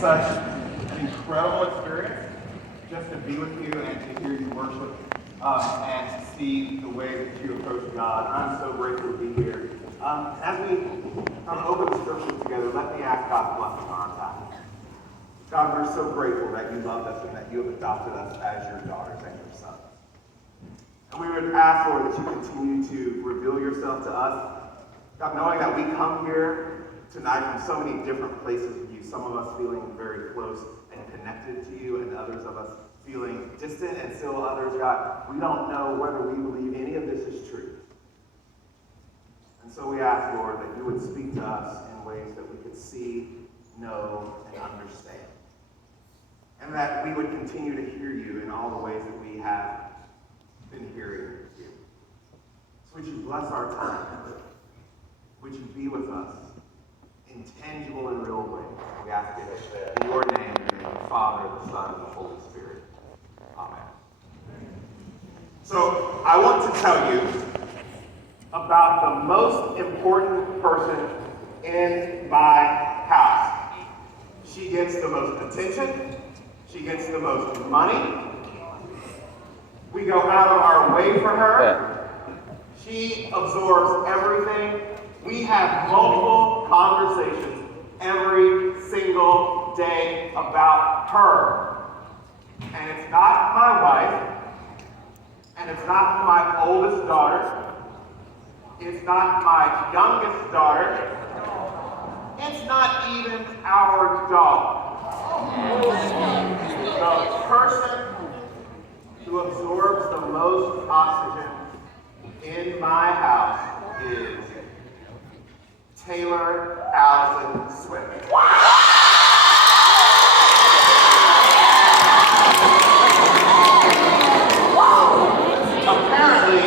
such an incredible experience just to be with you and to hear you worship and to see the way that you approach God. I'm so grateful to be here. As we open the scripture together, let me ask God's blessing on our time. God, we're so grateful that you loved us and that you have adopted us as your daughters and your sons. And we would ask, Lord, that you continue to reveal yourself to us. God, knowing that we come here tonight from so many different places with you, some of us feeling very close and connected to you, and others of us feeling distant, and still others, God, we don't know whether we believe any of this is true. And so we ask, Lord, that you would speak to us in ways that we could see, know, and understand. And that we would continue to hear you in all the ways that we have been hearing you. So would you bless our time? Would you be with us in tangible and real ways? We ask it in your name, in the Father, the Son, and the Holy Spirit. Amen. So I want to tell you about the most important person in my house. She gets the most attention. She gets the most money. We go out of our way for her. She absorbs everything. We have multiple conversations every single day about her. And it's not my wife. And it's not my oldest daughter. It's not my youngest daughter. It's not even our dog. The person who absorbs the most oxygen in my house is Taylor Allison Swift. Apparently,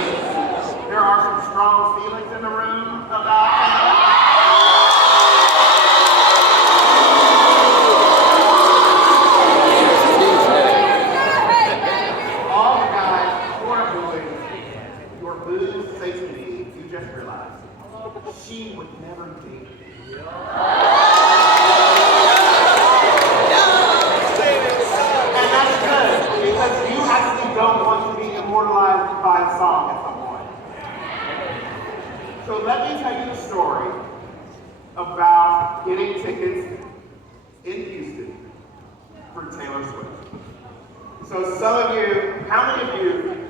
there are some strong feelings in the room about Taylor. All the guys who are booing, your boos say to me, you just realized, she would never date you. And that's good, because you actually don't want to be immortalized by a song at some point. So let me tell you the story about getting tickets in Houston for Taylor Swift. So some of you, how many of you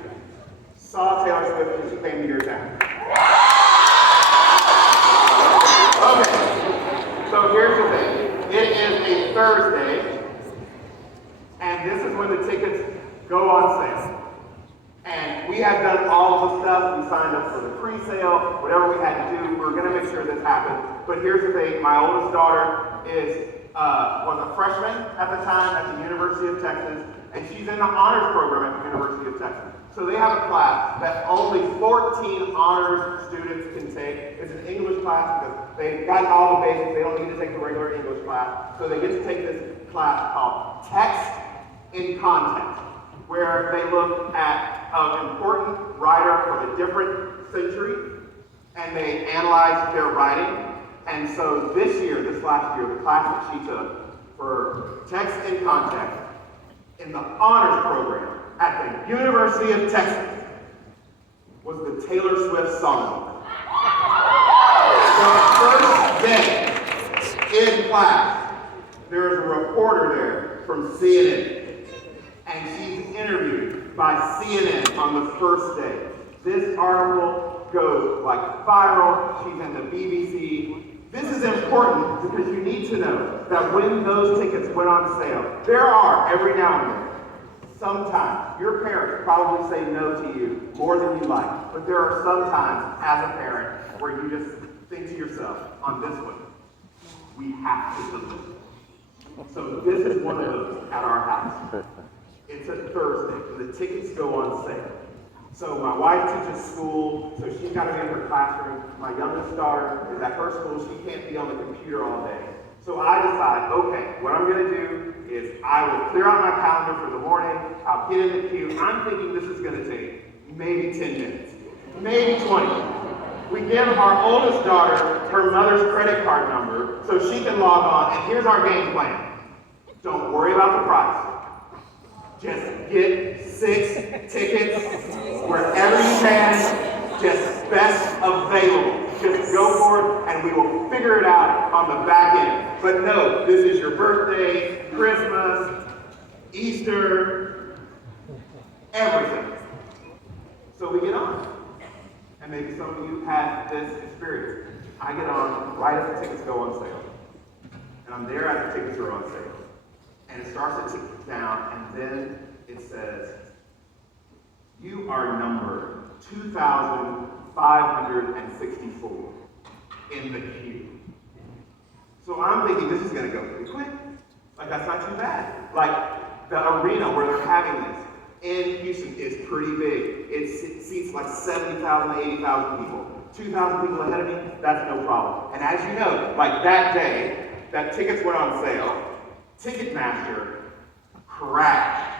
saw Taylor Swift when she came to your town? Okay, so here's the thing. It is a Thursday, and this is when the tickets go on sale. And we have done all of the stuff. We signed up for the pre-sale, whatever we had to do. We were going to make sure this happened. But here's the thing. My oldest daughter was a freshman at the time at the University of Texas, and she's in the honors program at the University of Texas. So they have a class that only 14 honors students can take. It's an English class because they've got all the basics. They don't need to take the regular English class. So they get to take this class called Text in Context, where they look at an important writer from a different century, and they analyze their writing. And so this last year, the class that she took for Text in Context in the honors program at the University of Texas was the Taylor Swift song. The first day in class, there is a reporter there from CNN. And she's interviewed by CNN on the first day. This article goes like viral. She's in the BBC. This is important because you need to know that when those tickets went on sale, there are, every now and then, sometimes, your parents probably say no to you more than you like, but there are some times, as a parent, where you just think to yourself, on this one, we have to deliver. So this is one of those at our house. It's a Thursday, and the tickets go on sale. So my wife teaches school, so she's got to be in her classroom. My youngest daughter is at her school. She can't be on the computer all day. So I decide, okay, what I'm going to do is I will clear out my calendar for the morning. I'll get in the queue. I'm thinking this is going to take maybe 10 minutes, maybe 20. We give our oldest daughter her mother's credit card number so she can log on, and here's our game plan. Don't worry about the price. Just get 6 tickets wherever you can, just best available. Just go for it, and we will figure it out on the back end. But no, this is your birthday, Christmas, Easter, everything. So we get on. And maybe some of you had this experience. I get on right as the tickets go on sale. And I'm there as the tickets are on sale. And it starts to tick down, and then it says, you are number 2,564 in the queue. So I'm thinking this is going to go pretty quick. Like, that's not too bad. Like, the arena where they're having this in Houston is pretty big. It seats like 70,000, 80,000 people. 2,000 people ahead of me, that's no problem. And as you know, like that day, that tickets went on sale, Ticketmaster crashed.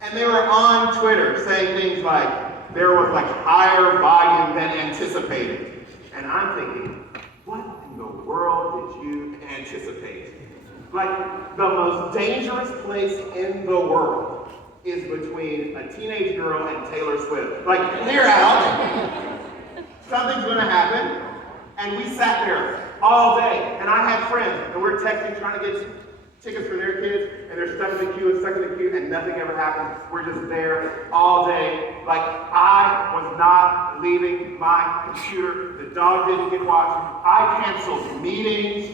And they were on Twitter saying things like, there was like higher volume than anticipated. And I'm thinking, what in the world did you anticipate? Like, the most dangerous place in the world is between a teenage girl and Taylor Swift. Like, clear out. Something's gonna happen. And we sat there all day. And I had friends, and we're texting, trying to get tickets for their kids, and they're stuck in the queue and stuck in the queue, and nothing ever happens. We're just there all day. Like, I was not leaving my computer. The dog didn't get watching. I canceled meetings.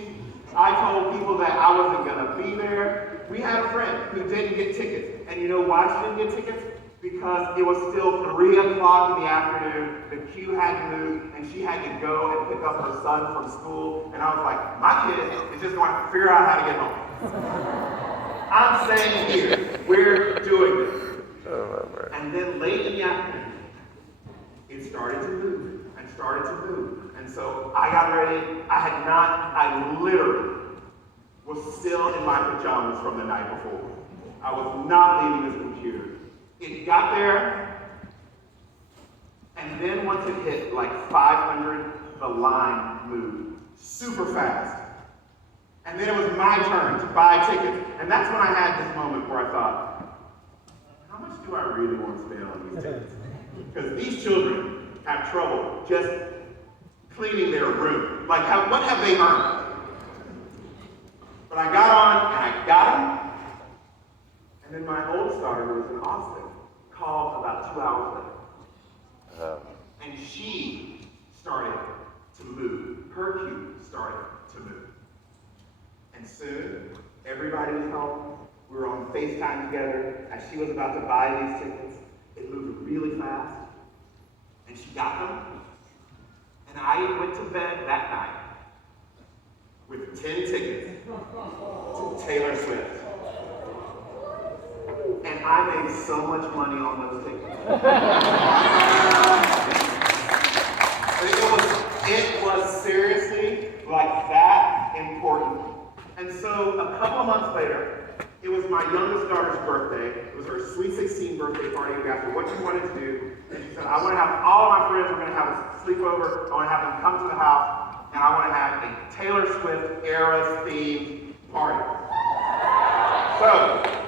I told people that I wasn't gonna be there. We had a friend who didn't get tickets. And you know why she didn't get tickets? Because it was still 3 o'clock in the afternoon, the queue hadn't moved, and she had to go and pick up her son from school. And I was like, my kid is just going to figure out how to get home. I'm saying here, we're doing this. And then late in the afternoon, it started to move, and started to move. And so I got ready. I literally was still in my pajamas from the night before. I was not leaving this computer. It got there, and then once it hit like 500, the line moved super fast. And then it was my turn to buy tickets. And that's when I had this moment where I thought, how much do I really want to spend on these tickets? Because these children have trouble just cleaning their room. Like, what have they earned? But I got on, and I got them. And then my oldest daughter, who was in Austin, called about 2 hours later. And she started to move. Her queue started to move. And soon, everybody was home. We were on FaceTime together. As she was about to buy these tickets, it moved really fast. And she got them. And I went to bed that night with 10 tickets to Taylor Swift. And I made so much money on those tickets. It was seriously like that important. And so a couple of months later, it was my youngest daughter's birthday. It was her sweet 16 birthday party. We asked her what she wanted to do. And she said, I want to have all of my friends, we're going to have a sleepover. I want to have them come to the house. And I want to have a Taylor Swift Eras themed party. So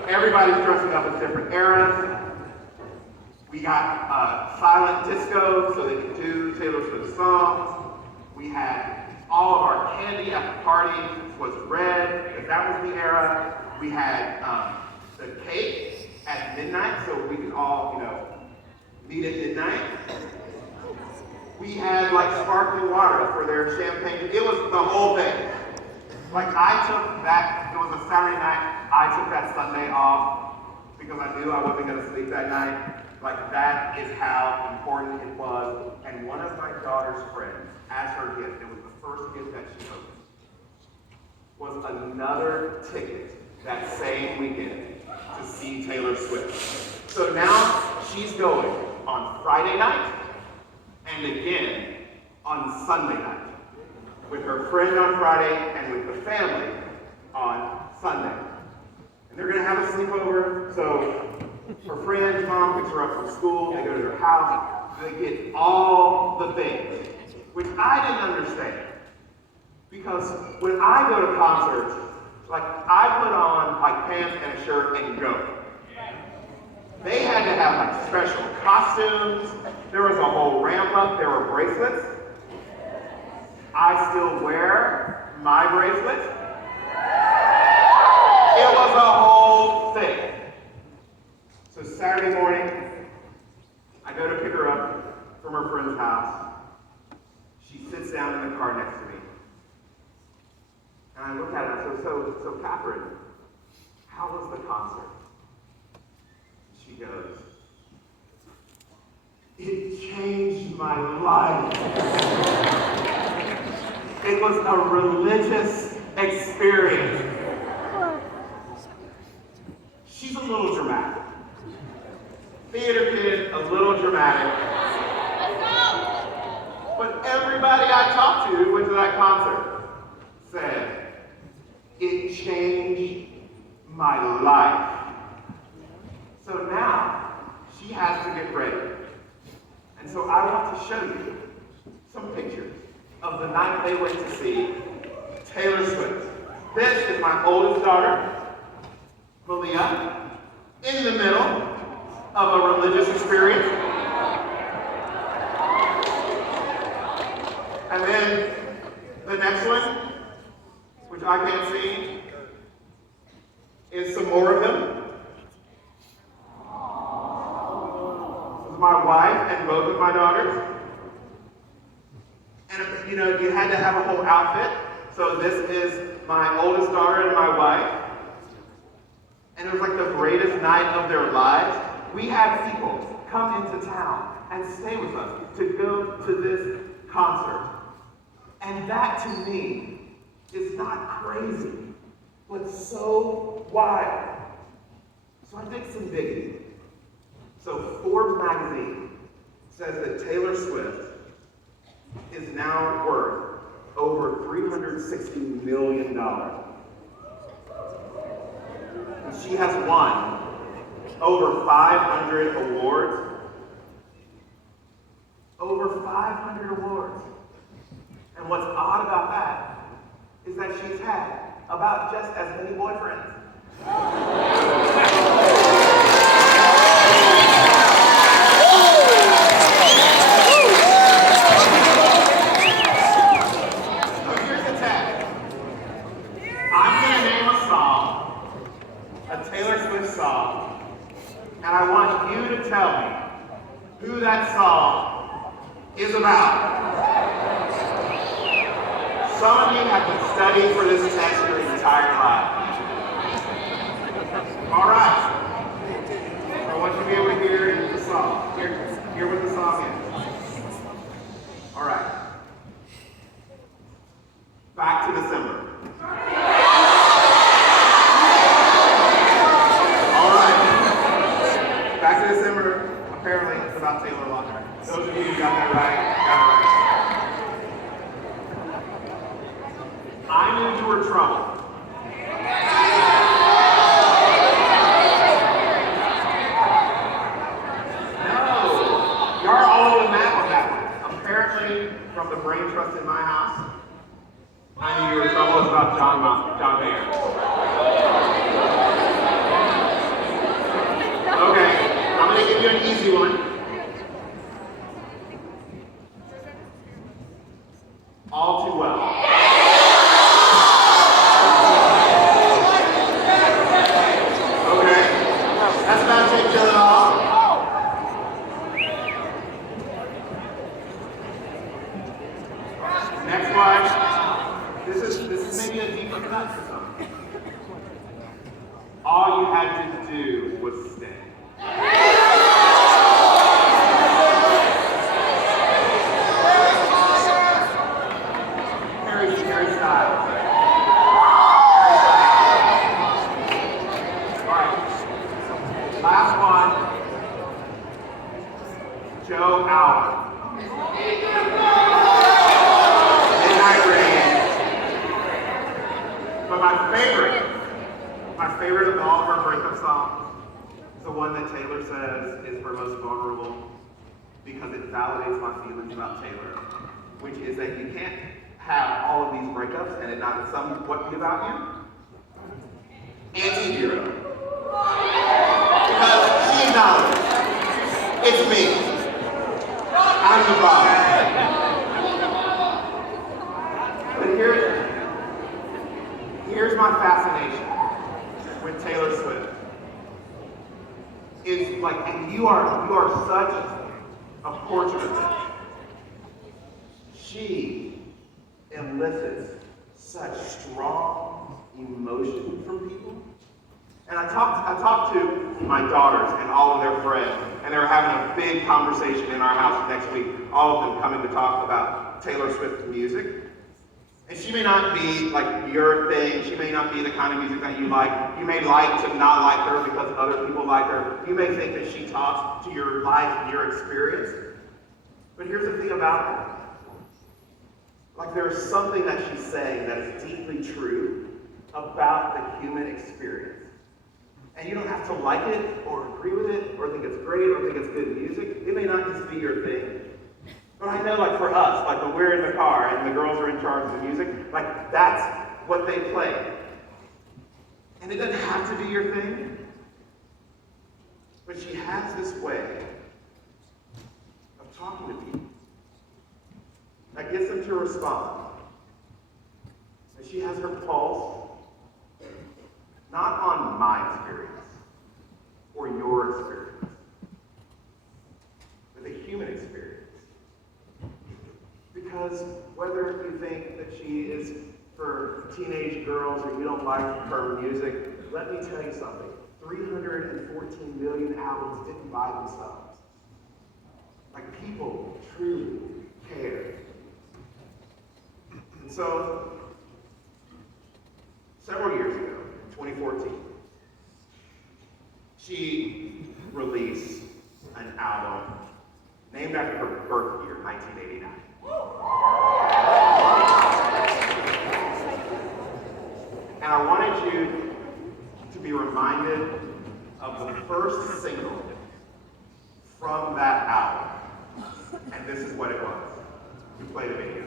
everybody's dressing up as different eras. We got silent disco so they could do Taylor Swift songs. We had all of our candy at the party was red, because that was the era. We had the cake at midnight, so we could all, meet at midnight. We had like sparkling water for their champagne. It was the whole thing. Like, I took that, it was a Saturday night, I took that Sunday off because I knew I wasn't going to sleep that night. Like, that is how important it was. And one of my daughter's friends, as her gift, it was the first gift that she opened, was another ticket that same weekend to see Taylor Swift. So now she's going on Friday night and again on Sunday night, with her friend on Friday and with the family on Sunday. And they're going to have a sleepover, so her friend's mom picks her up from school, they go to their house, they get all the things, which I didn't understand. Because when I go to concerts, like, I put on special costumes. There was a whole ramp up. There were bracelets. I still wear my bracelet. It was a whole thing. So Saturday morning, I go to pick her up from her friend's house. She sits down in the car next to me. And I look at her and I say, so Catherine, how was the concert? She goes, it changed my life. It was a religious experience. She's a little dramatic. Theater kid, a little dramatic. But everybody I talked to who went to that concert said, it changed my life. So now, she has to get ready. And so I want to show you some pictures of the night they went to see Taylor Swift. This is my oldest daughter, Malia, in the middle of a religious experience. And then the next one, which I can't see, is some more of them. This is my wife and both of my daughters. And you know, you had to have a whole outfit. So this is my oldest daughter and my wife. And it was like the greatest night of their lives. We had people come into town and stay with us to go to this concert. And that to me is not crazy, but so wild. So I did some digging. So Forbes magazine says that Taylor Swift is now worth over $360 million. And she has won over 500 awards. Over 500 awards. And what's odd about that is that she's had about just as many boyfriends. So here's the tag. I'm going to name a song, a Taylor Swift song, and I want you to tell me who that song is about. Some of you have been studying for this test your entire life. All right. I want you to be able to hear the song. Hear what the song is. All right. Back to December. All right. Back to December. Apparently, it's about Taylor Lautner. Those of you who got that right, got it right. I knew you were trouble. No, you're all over the map on that one. Apparently, from the brain trust in my house, I knew you were trouble. It's about John Mayer. Okay, I'm going to give you an easy one. All Too Well. That's about to kill it all. Next one. This is maybe a deeper cut for some. All you had to do was stay. Harry Styles. Last one, Joe Alwyn. Midnight Rain. But my favorite of all of our breakup songs is the one that Taylor says is her most vulnerable because it validates my feelings about Taylor, which is that you can't have all of these breakups and it not somewhat be about you. Anti-hero. Because she acknowledges here's my fascination with Taylor Swift. Is like, and you are such a portrait of it. She elicits such strong emotion from people. And I talked to my daughters and all of their friends, and they were having a big conversation in our house next week, all of them coming to talk about Taylor Swift music. And she may not be like your thing, she may not be the kind of music that you like. You may like to not like her because other people like her. You may think that she talks to your life and your experience. But here's the thing about her. Like, there's something that she's saying that is deeply true about the human experience. And you don't have to like it or agree with it or think it's great or think it's good music. It may not just be your thing. But I know, like, for us, like when we're in the car and the girls are in charge of the music, like, that's what they play. And it doesn't have to be your thing. But she has this way of talking to people that gets them to respond. And she has her pulse, not on my experience or your experience, but the human experience. Because whether you think that she is for teenage girls or you don't like her music, let me tell you something. 314 million albums didn't buy themselves. Like, people truly care. And so, several years ago, 2014, she released an album named after her birth year, 1989. And I wanted you to be reminded of the first single from that album. And this is what it was. You play the video.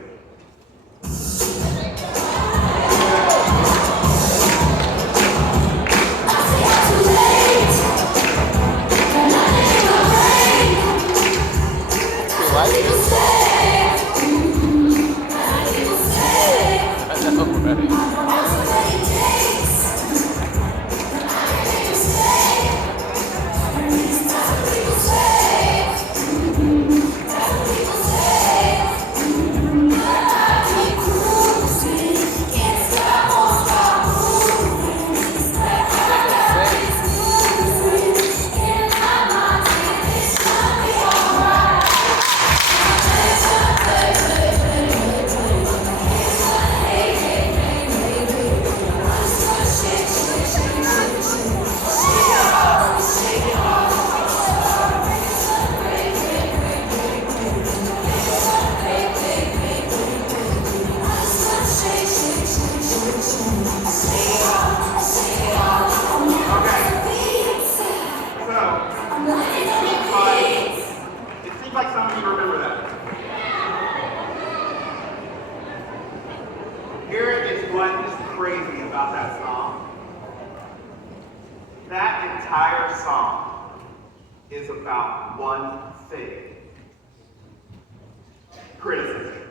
Criticism.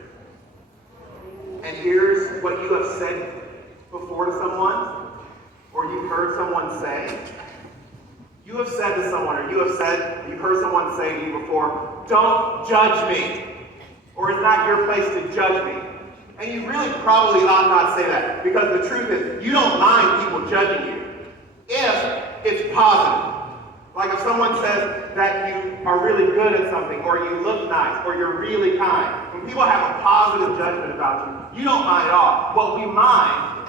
And here's what you have said before to someone, or you've heard someone say. You have said to someone, or you've heard someone say to you before, don't judge me, or it's not your place to judge me. And you really probably ought not say that, because the truth is, you don't mind people judging you if it's positive. Like if someone says that you are really good at something, or you look nice, or you're really kind. When people have a positive judgment about you, you don't mind at all. What we mind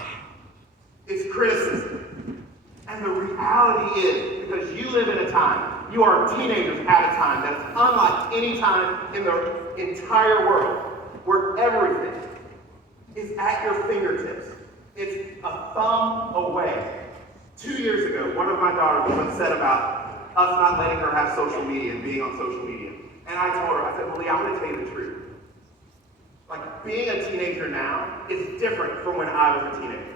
is criticism. And the reality is, because you live in a time, you are teenagers at a time that is unlike any time in the entire world, where everything is at your fingertips. It's a thumb away. 2 years ago, one of my daughters was upset about us not letting her have social media and being on social media. And I told her, I said, well, Lee, I'm going to tell you the truth. Like, being a teenager now is different from when I was a teenager.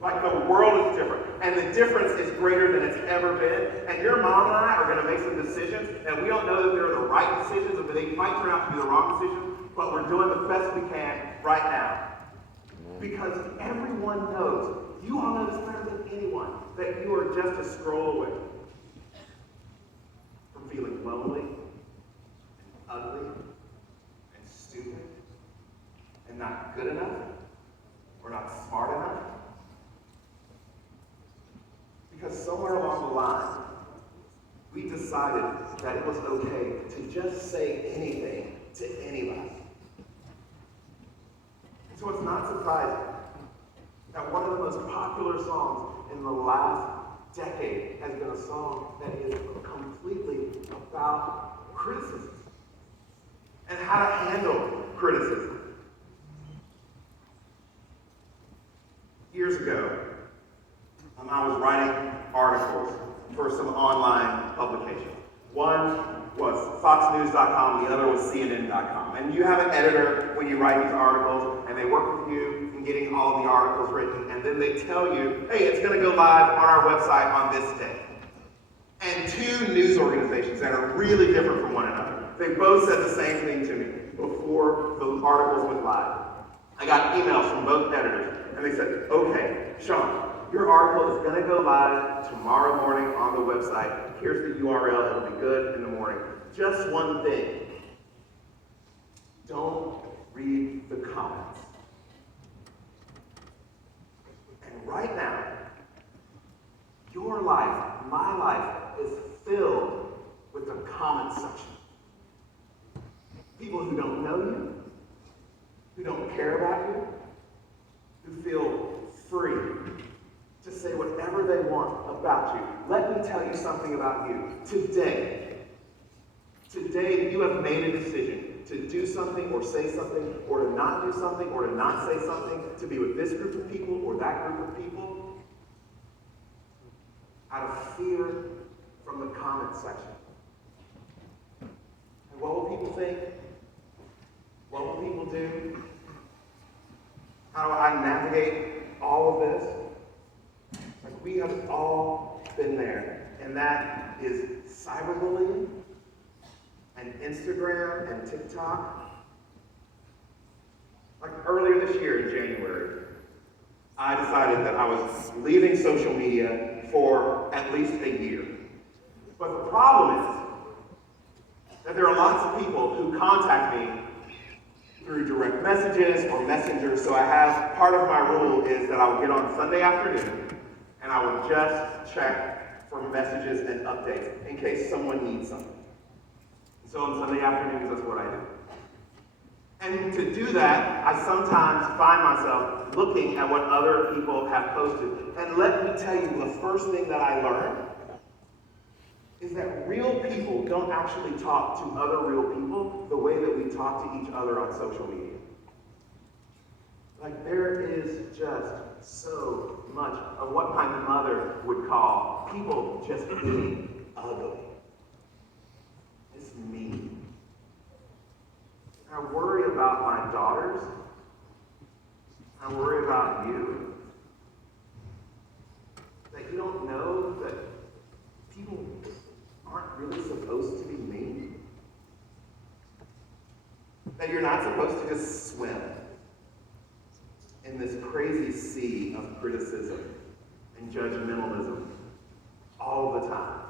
Like, the world is different. And the difference is greater than it's ever been. And your mom and I are going to make some decisions, and we don't know that they're the right decisions, or they might turn out to be the wrong decisions, but we're doing the best we can right now. Because everyone knows you just to scroll away from feeling lonely, and ugly, and stupid, and not good enough, or not smart enough. Because somewhere along the line, we decided that it was okay to just say anything to anybody. And so it's not surprising that one of the most popular songs in the last decade has been a song that is completely about criticism and how to handle criticism. Years ago, I was writing articles for some online publications. One was FoxNews.com, the other was CNN.com. And you have an editor when you write these articles, and they work with you in getting all the articles written, and then they tell you, hey, it's going to go live on our website on this day. And two news organizations that are really different from one another, they both said the same thing to me before the articles went live. I got emails from both editors, and they said, okay, Sean, your article is going to go live tomorrow morning on the website. Here's the URL. It'll be good in the morning. Just one thing. Don't read the comments. And right now, your life, my life, is filled with the comment section. People who don't know you, who don't care about you, who feel free to say whatever they want about you. Let me tell you something about you. Today, you have made a decision to do something or say something or to not do something or to not say something, to be with this group of people or that group of people, out of fear from the comment section. And what will people think? What will people do? How do I navigate all of this? Like, we have all been there, and that is cyberbullying and Instagram and TikTok. Like earlier this year in January, I decided that I was leaving social media for at least a year. But the problem is that there are lots of people who contact me through direct messages or messengers. So I have, part of my rule is that I will get on Sunday afternoon and I will just check for messages and updates in case someone needs something. So on Sunday afternoons, that's what I do. And to do that, I sometimes find myself looking at what other people have posted. And let me tell you, the first thing that I learned is that real people don't actually talk to other real people the way that we talk to each other on social media. Like, there is just so much of what my mother would call people just being ugly. It's mean. I worry about my daughters. I worry about you. That you don't know that people aren't really supposed to be mean. That you're not supposed to just swim in this crazy sea of criticism and judgmentalism all the time.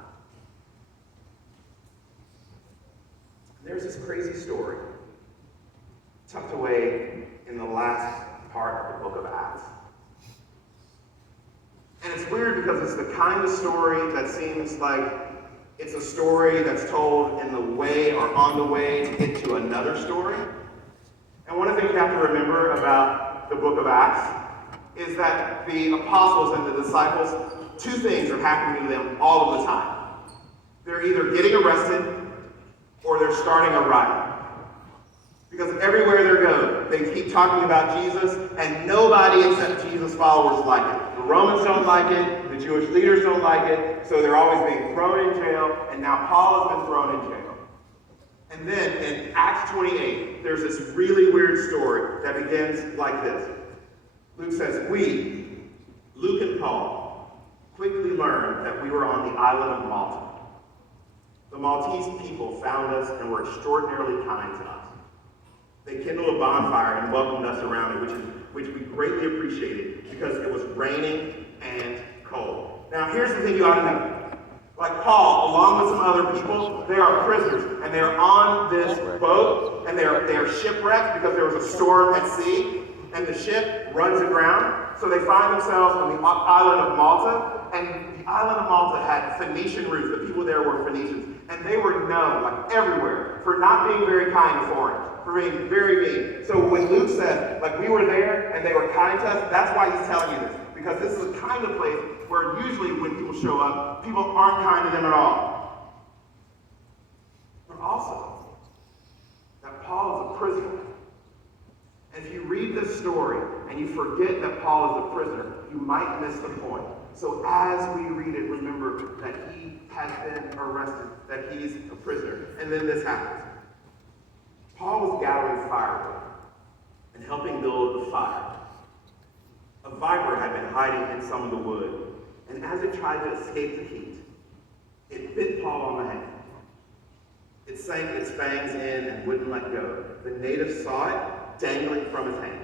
There's this crazy story tucked away in the last part of the book of Acts. And it's weird because it's the kind of story that seems like it's a story that's told in the way or on the way to get to another story. And one of the things you have to remember about the book of Acts is that the apostles and the disciples, two things are happening to them all of the time. They're either getting arrested or they're starting a riot. Because everywhere they go, they keep talking about Jesus, and nobody except Jesus' followers like it. The Romans don't like it, the Jewish leaders don't like it, so they're always being thrown in jail, and now Paul has been thrown in jail. And then in Acts 28, there's this really weird story that begins like this. Luke says, we, Luke and Paul, quickly learned that we were on the island of Malta. The Maltese people found us and were extraordinarily kind to us. They kindled a bonfire and welcomed us around it, which we greatly appreciated because it was raining and cold. Now, Now, here's the thing you ought to know. Like Paul, along with some other people, they are prisoners, and they are on this boat, and they are shipwrecked because there was a storm at sea, and the ship runs aground. So they find themselves on the island of Malta, and the island of Malta had Phoenician roots. The people there were Phoenicians, and they were known, like everywhere, for not being very kind to foreigners, for being very mean. So when Luke says, like, we were there and they were kind to us, that's why he's telling you this, because this is the kind of place where usually when people show up, people aren't kind to them at all. But also, that Paul is a prisoner. And if you read this story and you forget that Paul is a prisoner, you might miss the point. So as we read it, remember that he has been arrested, that he's a prisoner. And then this happens. Paul was gathering firewood and helping build the fire. A viper had been hiding in some of the wood, and as it tried to escape the heat, it bit Paul on the hand. It sank its fangs in and wouldn't let go. The natives saw it dangling from his hand.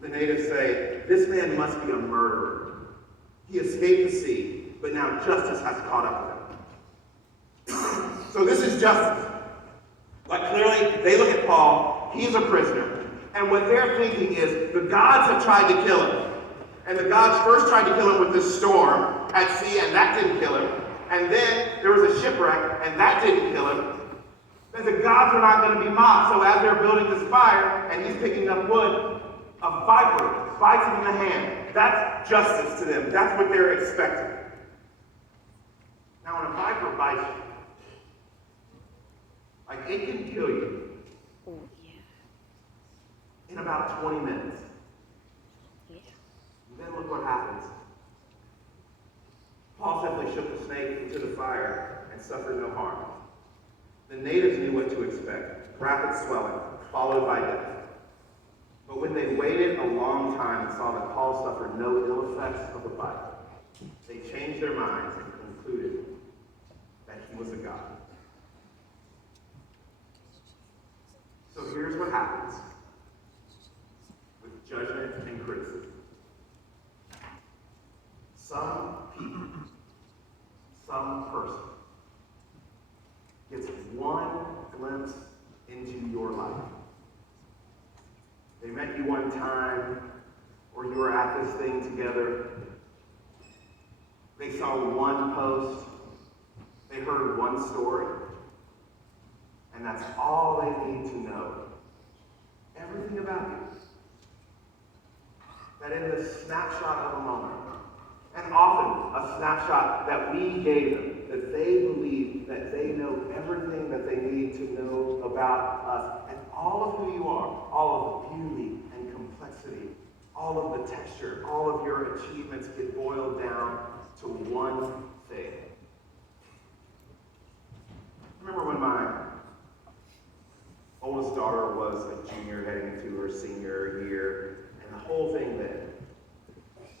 The natives say, "This man must be a murderer. He escaped the sea, but now justice has caught up with him." So this is justice. Like, clearly, they look at Paul, he's a prisoner, and what they're thinking is, the gods have tried to kill him. And the gods first tried to kill him with this storm at sea, and that didn't kill him. And then there was a shipwreck, and that didn't kill him. And the gods are not going to be mocked. So as they're building this fire, and he's picking up wood, a viper bites him in the hand. That's justice to them. That's what they're expecting. Now, when a viper bites you, like, it can kill you in about 20 minutes. And then look what happens. Paul simply shook the snake into the fire and suffered no harm. The natives knew what to expect: rapid swelling, followed by death. But when they waited a long time and saw that Paul suffered no ill effects of the bite, they changed their minds and concluded that he was a god. So here's what happens with judgment and criticism. Some people, some person gets one glimpse into your life. They met you one time, or you were at this thing together. They saw one post. They heard one story. And that's all they need to know. Everything about you. That in this snapshot of a moment, and often a snapshot that we gave them, that they believe that they know everything that they need to know about us, and all of who you are, all of the beauty and complexity, all of the texture, all of your achievements get boiled down to one thing. Remember when my oldest daughter was a junior heading into her senior year, and the whole thing then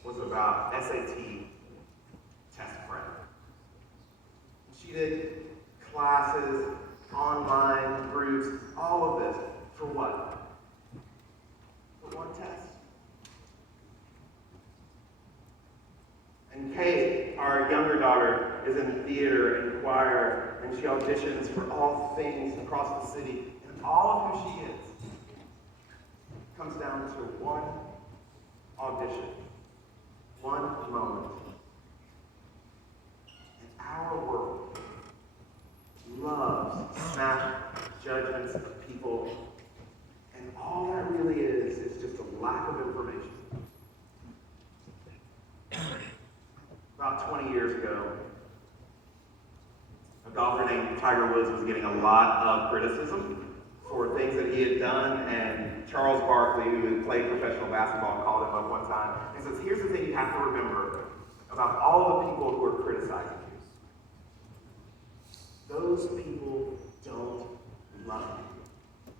was about SAT test prep. She did classes, online groups, all of this. For what? For one test. And Kate, our younger daughter, is in theater and choir, and she auditions for all things across the city. And all of who she is comes down to one audition. One moment. And our world loves snap judgments of people, and all that really is just a lack of information. About 20 years ago, a golfer named Tiger Woods was getting a lot of criticism for things that he had done, and Charles Barkley, who had played professional basketball, called him up one time and says, "Here's the thing you have to remember about all the people who are criticizing you. Those people don't love you."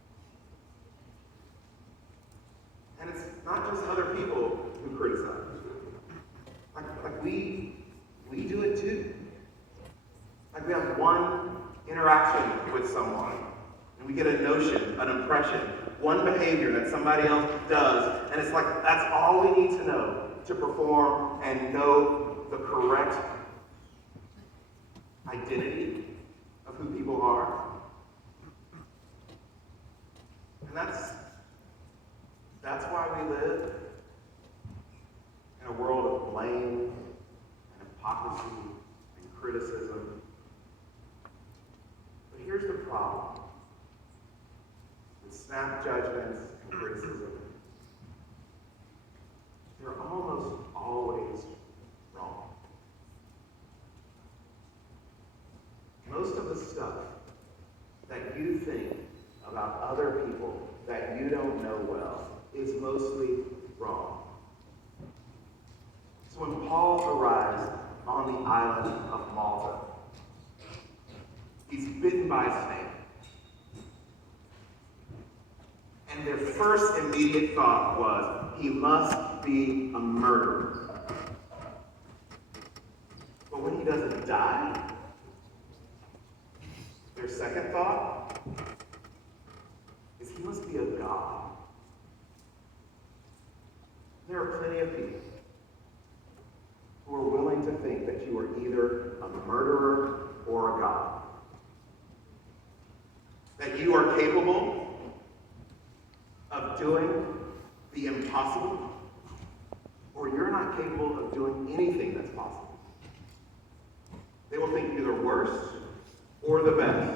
And it's not just other people who criticize. Like we do it too. Like we have one interaction with someone, and we get a notion, an impression, one behavior that somebody else does, and it's like that's all we need to know to perform and know the correct identity of who people are. And that's why we live in a world of blame and hypocrisy and criticism. But here's the problem with snap judgments and criticism. They're almost always wrong. Most of the stuff that you think about other people that you don't know well is mostly wrong. So when Paul arrives on the island of Malta, he's bitten by a snake. And their first immediate thought was, he must be a murderer. But when he doesn't die, their second thought is he must be a god. There are plenty of people who are willing to think that you are either a murderer or a god. That you are capable of doing the impossible, or you're not capable of doing anything that's possible. They will think you're the worst or the best.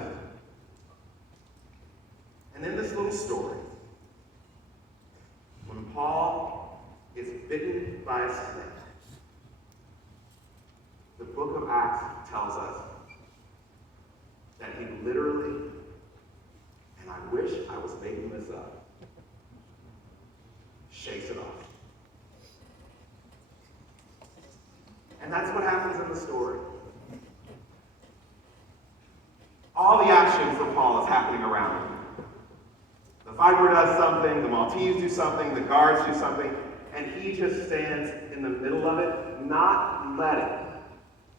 And in this little story, when Paul is bitten by a snake, the book of Acts tells us that he literally, and I wish I was making this up, shakes it off. And that's what happens in the story. All the action for Paul is happening around him. The viper does something, the Maltese do something, the guards do something, and he just stands in the middle of it, not letting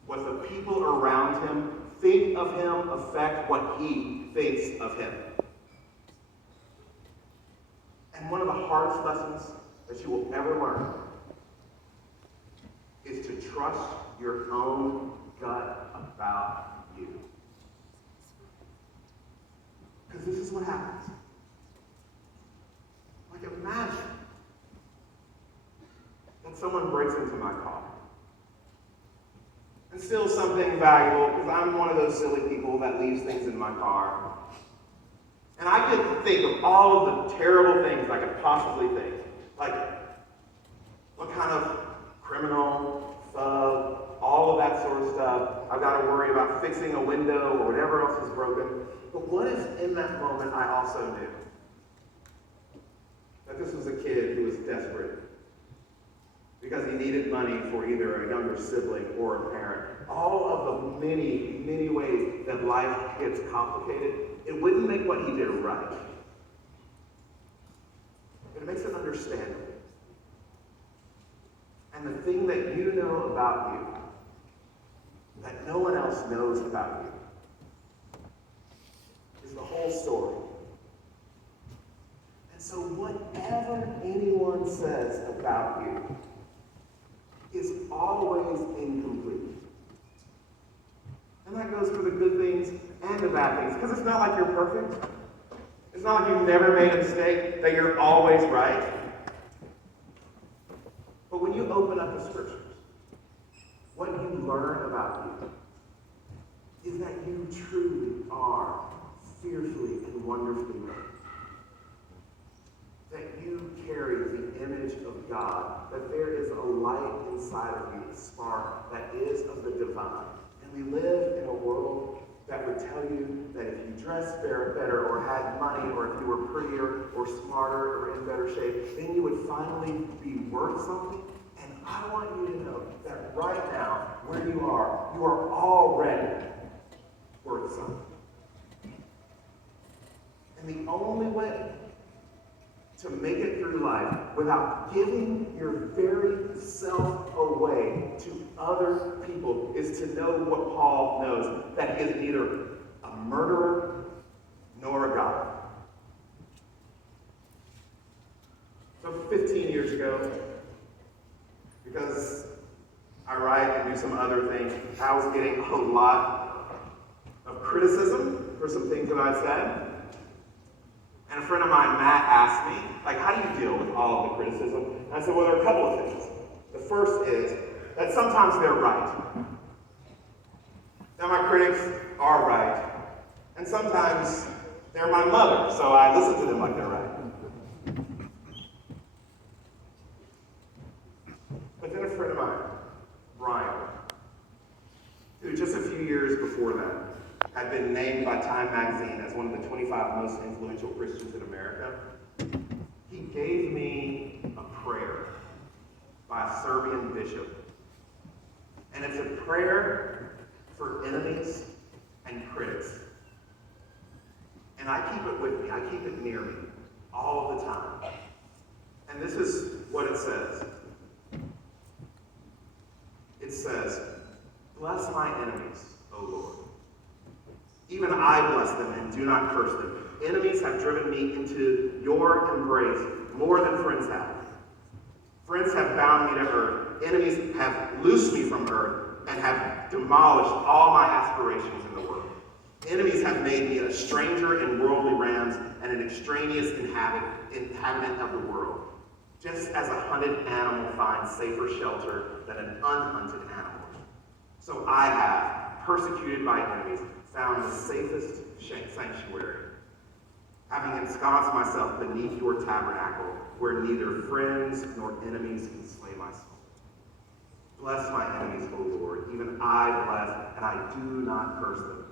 what the people around him think of him affect what he thinks of him. And one of the hardest lessons that you will ever learn is to trust your own gut about you. Because this is what happens. Like, imagine that someone breaks into my car and steals something valuable, because I'm one of those silly people that leaves things in my car. And I could think of all of the terrible things I could possibly think. Like, what kind of criminal, thug, all of that sort of stuff. I've got to worry about fixing a window or whatever else is broken. But what if in that moment I also knew that this was a kid who was desperate because he needed money for either a younger sibling or a parent? All of the many, many ways that life gets complicated, it wouldn't make what he did right. But it makes it understandable. And the thing that you know about you, that no one else knows about you, is the whole story. And so whatever anyone says about you is always incomplete. And that goes for the good things and the bad things, because it's not like you're perfect. It's not like you've never made a mistake, that you're always right. But when you open up the scriptures, what you learn about you is that you truly are fearfully and wonderfully made. That you carry the image of God, that there is a light inside of you, a spark that is of the divine. And we live in a world that would tell you that if you dressed better or had money or if you were prettier or smarter or in better shape, then you would finally be worth something. And I want you to know that right now, where you are already worth something. And the only way to make it through life without giving your very self away to other people is to know what Paul knows, that he is neither a murderer nor a god. So 15 years ago, because I write and do some other things, I was getting a lot of criticism for some things that I said. And a friend of mine, Matt, asked me, like, how do you deal with all of the criticism? And I said, well, there are a couple of things. The first is that sometimes they're right. Now, my critics are right. And sometimes they're my mother, so I listen to them like they're right. But then a friend of mine, Brian, who just a few years before that had been named by Time magazine as one of the 25 most influential Christians in America, he gave me a prayer by a Serbian bishop. And it's a prayer for enemies and critics. And I keep it with me. I keep it near me all of the time. And this is what it says. It says, bless my enemies, O Lord. Even I bless them and do not curse them. Enemies have driven me into your embrace more than friends have. Friends have bound me to earth. Enemies have loosed me from earth and have demolished all my aspirations in the world. Enemies have made me a stranger in worldly realms and an extraneous inhabitant of the world. Just as a hunted animal finds safer shelter than an unhunted animal. So I have, persecuted by enemies, found the safest sanctuary, having ensconced myself beneath your tabernacle, where neither friends nor enemies can slay my soul. Bless my enemies, O Lord, even I bless, and I do not curse them.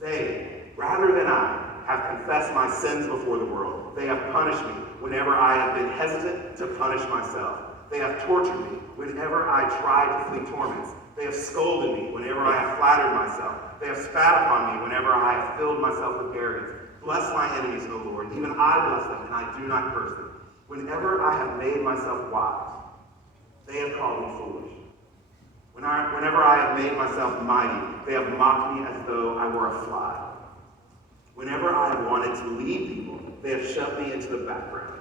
They, rather than I, have confessed my sins before the world. They have punished me whenever I have been hesitant to punish myself. They have tortured me whenever I tried to flee torments. They have scolded me whenever I have flattered myself. They have spat upon me whenever I have filled myself with arrogance. Bless my enemies, O Lord. Even I bless them, and I do not curse them. Whenever I have made myself wise, they have called me foolish. Whenever I have made myself mighty, they have mocked me as though I were a fly. Whenever I have wanted to lead people, they have shoved me into the background.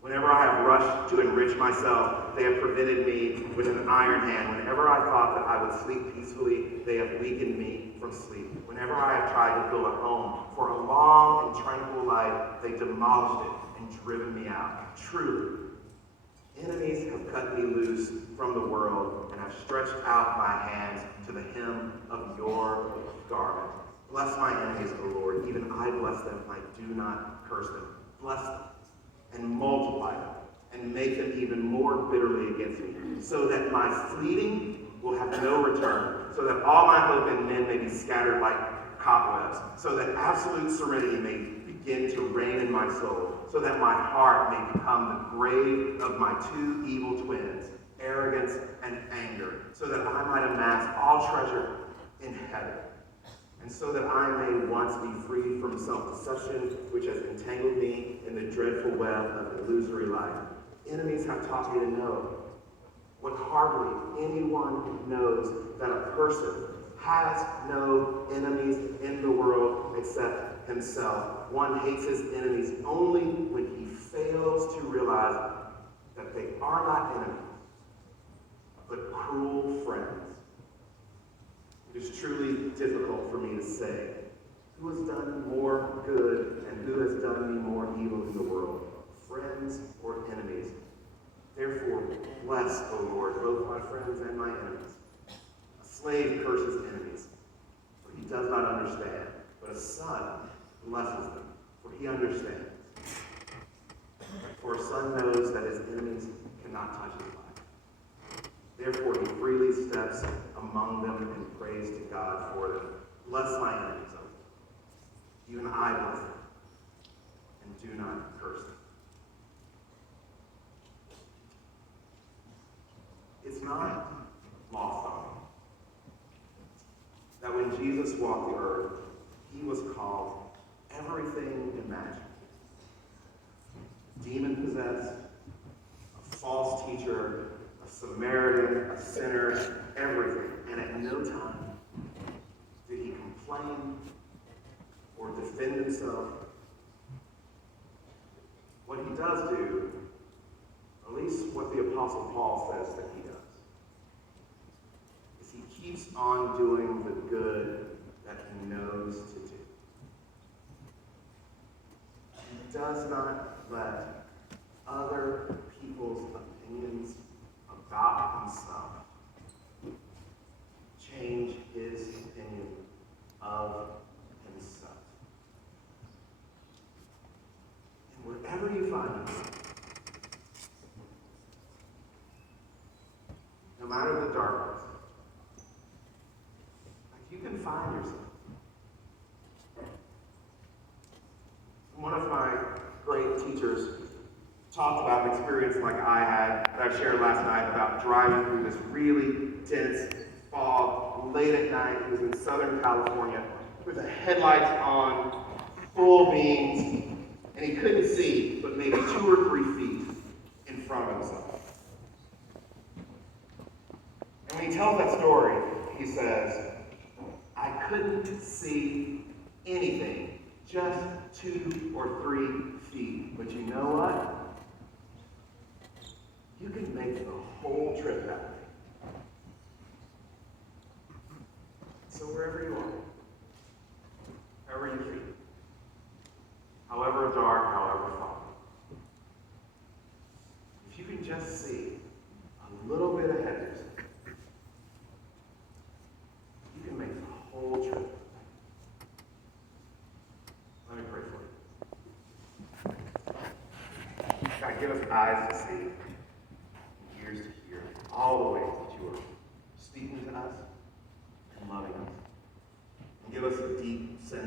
Whenever I have rushed to enrich myself, they have prevented me with an iron hand. Whenever I thought that I would sleep peacefully, they have weakened me from sleep. Whenever I have tried to build a home for a long and tranquil life, they demolished it and driven me out. Truly, enemies have cut me loose from the world and have stretched out my hands to the hem of your garment. Bless my enemies, O Lord. Even I bless them, and I do not curse them. Bless them and multiply them and make them even more bitterly against me, so that my fleeting will have no return, so that all my hope in men may be scattered like cobwebs, so that absolute serenity may begin to reign in my soul, so that my heart may become the grave of my two evil twins, arrogance and anger, so that I might amass all treasure in heaven, and so that I may once be freed from self-deception, which has entangled me in the dreadful web of illusory life. Enemies have taught me to know what hardly anyone knows, that a person has no enemies in the world except himself. One hates his enemies only when he fails to realize that they are not enemies, but cruel friends. It is truly difficult for me to say who has done more good and who has done me more evil in the world, friends or enemies. Therefore, bless, O Lord, both my friends and my enemies. A slave curses enemies, for he does not understand, but a son blesses them, for he understands. For a son knows that his enemies cannot touch his life. Therefore, he freely steps among them and prays to God for them. Bless my enemies, O Lord. Even I bless them, and do not curse them. It's not lost on me that when Jesus walked the earth, he was called everything imaginable. Demon-possessed, a false teacher, a Samaritan, a sinner, everything. And at no time did he complain or defend himself. What he does do, at least what the Apostle Paul says that he does, keeps on doing the good that he knows to do. He does not let other people's opinions about himself change his opinion of himself. And wherever you find yourself, no matter the darkness, like you can find yourself. One of my great teachers talked about an experience like I had that I shared last night about driving through this really dense fog late at night. He was in Southern California with the headlights on, full beams, and he couldn't see but maybe 2 or 3 feet in front of himself. And when he tells that story, he says, I couldn't see anything, just 2 or 3 feet. But you know what? You can make the whole trip that way. So wherever you are, however you feel, however dark, however far, if you can just see a little bit ahead of yourself, you can make the whole trip. Let me pray for you. God, give us eyes to see, ears to hear, all the ways that you are speaking to us and loving us. And give us a deep sense